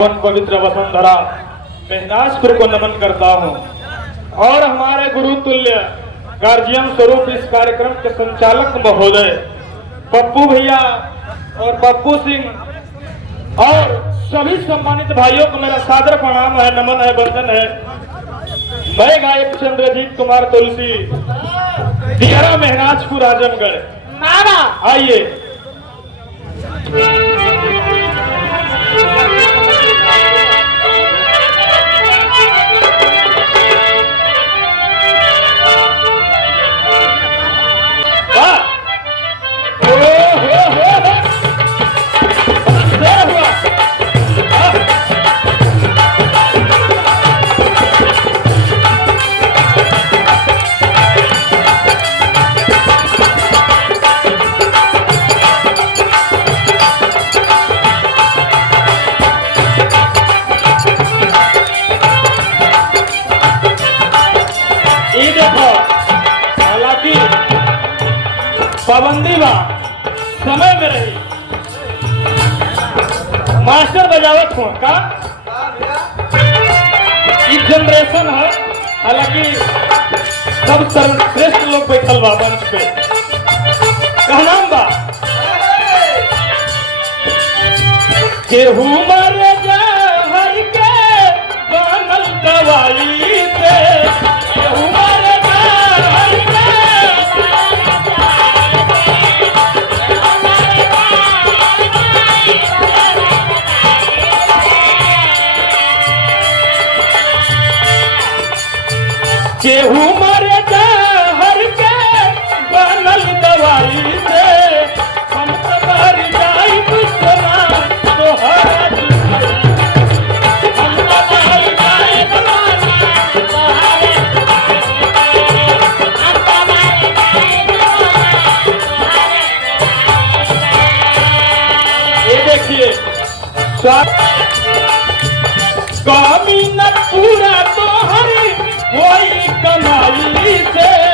पवित्र वसुंधरा महनाजपुर को नमन करता हूँ और हमारे गुरु तुल्य गार्जियन स्वरूप इस कार्यक्रम के संचालक महोदय पप्पू भैया और पप्पू सिंह और सभी सम्मानित भाइयों को मेरा सादर प्रणाम है, नमन है, वंदन है। मैं गायक चंद्रजीत कुमार तुलसी, दियारा महनाजपुर, आजमगढ़। आइए। हालांकि पाबंदी बा समय में रही मास्टर बजावत हो का इस जनरेशन है। हालांकि सब सर्वश्रेष्ठ लोग बैठल बा मंच पे। कहनाम बा केहू मर जहर के बनल दवाई से, केहू मर जहर के केहू मर जहर के बनल दवाई से, हम तो मर जाई बिसरा तोहरा जुदाई, हम तो मर जाई ये देखिए कमी न पूरा तोहरी वही कमाई से।